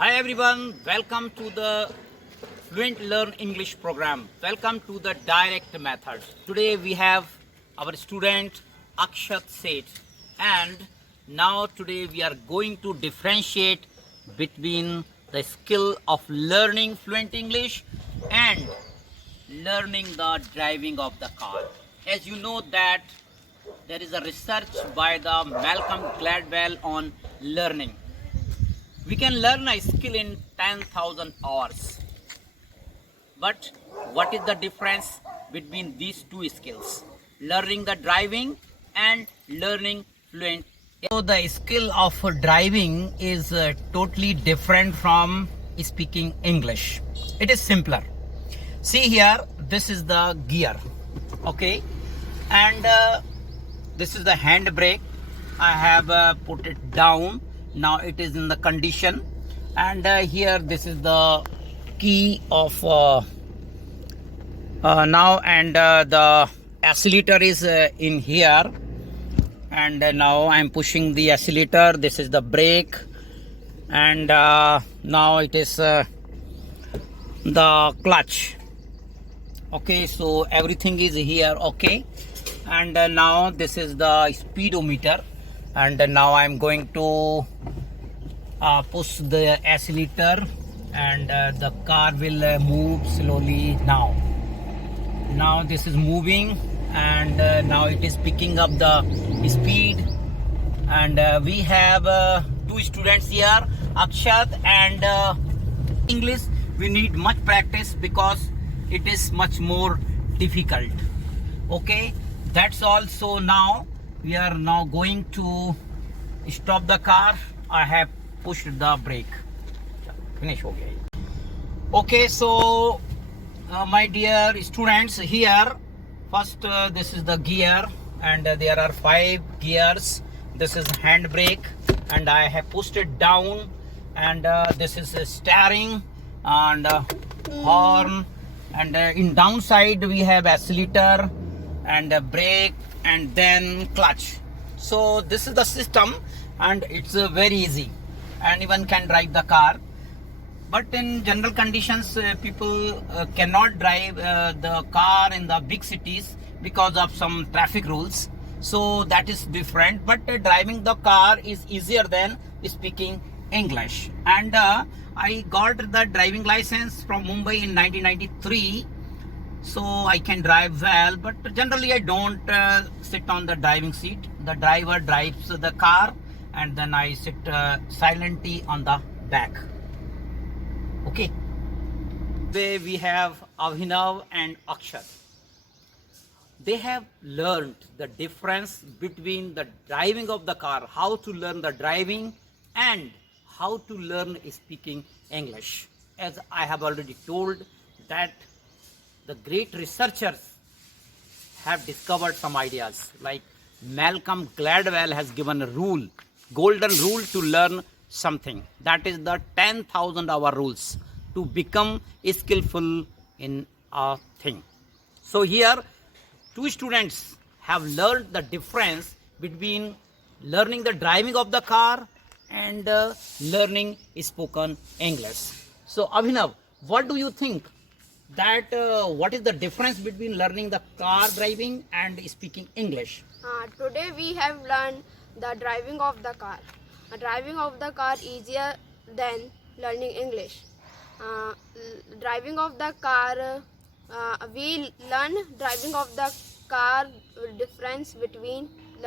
Hi everyone, welcome to the Fluent Learn English program. Welcome to the direct method. Today we have our student Akshat Seth, and now today we are going to differentiate between the skill of learning fluent English and learning the driving of the car. As you know that there is a research by the Malcolm Gladwell on learning. We can learn a skill in 10,000 hours. But what is the difference between these two skills? Learning the driving and learning fluent. So the skill of driving is totally different from speaking English. It is simpler. See here, this is the gear, okay? And this is the handbrake. I have put it down. Now it is in the condition, and here this is the key of now, and the accelerator is in here, and now I'm pushing the accelerator. This is the brake, and now it is the clutch. Okay, so everything is here, okay, and now this is the speedometer, and now I'm going to push the accelerator, and the car will move slowly. Now this is moving, and now it is picking up the speed, and we have two students here, Akshat and English. We need much practice because it is much more difficult. Okay, that's all. So now we are now going to stop the car. I have pushed the brake. Finish. Okay, so my dear students, here first this is the gear, and there are 5 gears. This is handbrake, and I have pushed it down, and this is steering and horn, and in downside we have accelerator and brake and then clutch. So this is the system, and it's very easy. Anyone can drive the car, but in general conditions people cannot drive the car in the big cities because of some traffic rules. So that is different, but driving the car is easier than speaking English. And I got the driving license from Mumbai in 1993, so I can drive well, but generally I don't sit on the driving seat. The driver drives the car, and then I sit silently on the back. Okay. Today we have Abhinav and Akshat. They have learned the difference between the driving of the car, how to learn the driving, and how to learn speaking English. As I have already told that the great researchers have discovered some ideas, like Malcolm Gladwell has given a rule, golden rule to learn something. That is the 10,000 hour rules to become skillful in a thing. So here 2 students have learned the difference between learning the driving of the car and learning spoken English. So Abhinav, what do you think that what is the difference between learning the car driving and speaking English? Today we have learned the driving of the car. Driving of the car easier than learning English. Driving of the car, we learn driving of the car difference between